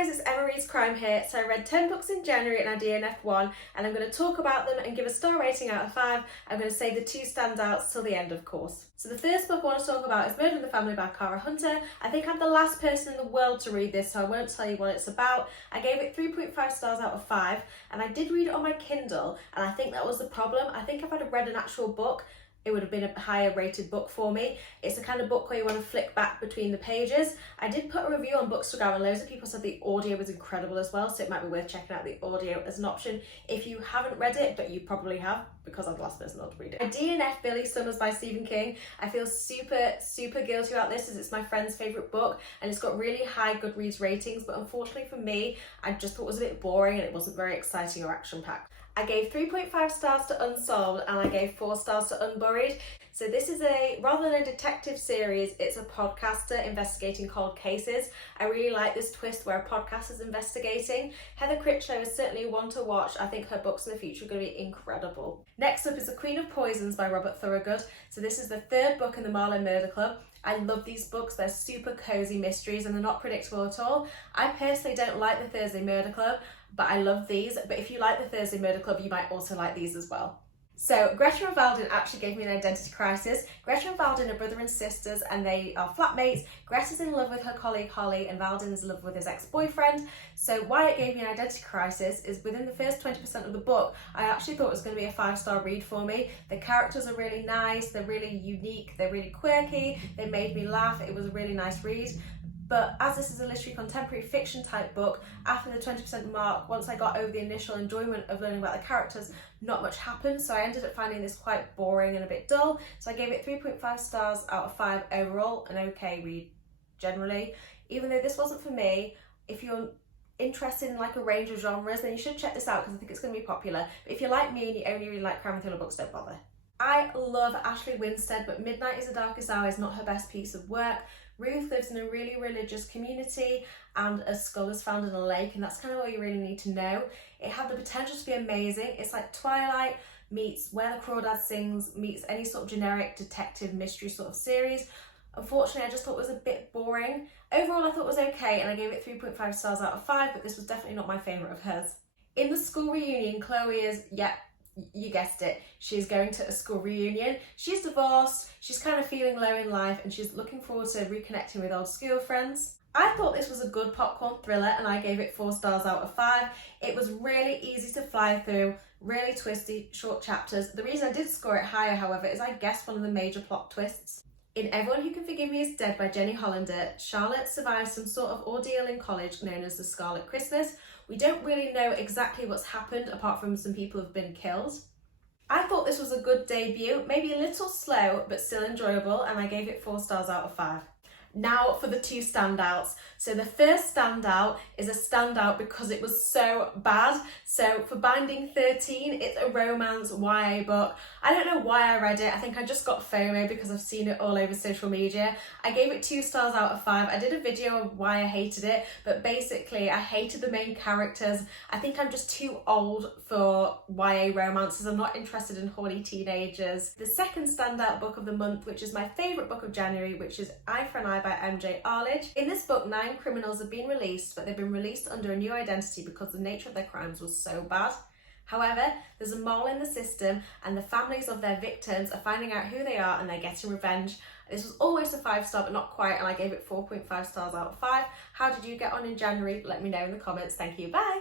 guys, it's Emma Reads Crime here. So I read 10 books in January and I DNF'd one, and I'm going to talk about them and give a star rating out of 5. I'm going to save the 2 standouts till the end, of course. So the first book I want to talk about is Murder in the Family by Cara Hunter. I think I'm the last person in the world to read this, so I won't tell you what it's about. I gave it 3.5 stars out of 5, and I did read it on my Kindle, and I think that was the problem. I think if I'd read an actual book, it would have been a higher rated book for me. It's the kind of book where you want to flick back between the pages. I did put a review on Bookstagram and loads of people said the audio was incredible as well, so it might be worth checking out the audio as an option if you haven't read it, but you probably have because I'm the last person not to read it. I DNF Billy Summers by Stephen King. I feel super guilty about this as it's my friend's favourite book and it's got really high Goodreads ratings, but unfortunately for me, I just thought it was a bit boring and it wasn't very exciting or action-packed. I gave 3.5 stars to Unsolved and I gave 4 stars to Unburied. So this is rather than a detective series, it's a podcaster investigating cold cases. I really like this twist where a podcast is investigating. Heather Critchlow is certainly one to watch. I think her books in the future are going to be incredible. Next up is The Queen of Poisons by Robert Thorogood. So this is the 3rd book in the Marlowe Murder Club. I love these books, they're super cosy mysteries and they're not predictable at all. I personally don't like the Thursday Murder Club, but I love these. But if you like the Thursday Murder Club, you might also like these as well. So Greta and Valdin actually gave me an identity crisis. Greta and Valdin are brother and sisters and they are flatmates. Greta's in love with her colleague Holly and Valdin's in love with his ex-boyfriend. So why it gave me an identity crisis is within the first 20% of the book, I actually thought it was going to be a 5-star read for me. The characters are really nice, they're really unique, they're really quirky, they made me laugh, it was a really nice read. But as this is a literary contemporary fiction type book, after the 20% mark, once I got over the initial enjoyment of learning about the characters, not much happened. So I ended up finding this quite boring and a bit dull. So I gave it 3.5 stars out of 5 overall, an okay read generally. Even though this wasn't for me, if you're interested in like a range of genres, then you should check this out because I think it's going to be popular. But if you're like me and you only really like crime and thriller books, don't bother. I love Ashley Winstead, but Midnight is the Darkest Hour is not her best piece of work. Ruth lives in a really religious community and a skull is found in a lake, and that's kind of all you really need to know. It had the potential to be amazing. It's like Twilight meets Where the Crawdad Sings meets any sort of generic detective mystery sort of series. Unfortunately, I just thought it was a bit boring. Overall, I thought it was okay and I gave it 3.5 stars out of 5, but this was definitely not my favourite of hers. In the school reunion, Chloe is, you guessed it, she's going to a school reunion. She's divorced, she's kind of feeling low in life and she's looking forward to reconnecting with old school friends. I thought this was a good popcorn thriller and I gave it 4 stars out of 5. It was really easy to fly through, really twisty, short chapters. The reason I did score it higher, however, is I guessed one of the major plot twists. In Everyone Who Can Forgive Me Is Dead by Jenny Hollander, Charlotte survives some sort of ordeal in college known as the Scarlet Christmas. We don't really know exactly what's happened apart from some people have been killed. I thought this was a good debut, maybe a little slow but still enjoyable, and I gave it 4 stars out of 5. Now for the 2 standouts. So the first standout is a standout because it was so bad. So for Binding 13, it's a romance YA book. I don't know why I read it. I think I just got FOMO because I've seen it all over social media. I gave it 2 stars out of 5. I did a video of why I hated it, but basically I hated the main characters. I think I'm just too old for YA romances. I'm not interested in horny teenagers. The second standout book of the month, which is my favourite book of January, which is Eye for an Eye by MJ Arledge. In this book, 9 criminals have been released, but they've been released under a new identity because the nature of their crimes was so bad. However, there's a mole in the system and the families of their victims are finding out who they are and they're getting revenge. This was almost a 5-star, but not quite, and I gave it 4.5 stars out of 5. How did you get on in January? Let me know in the comments. Thank you, bye!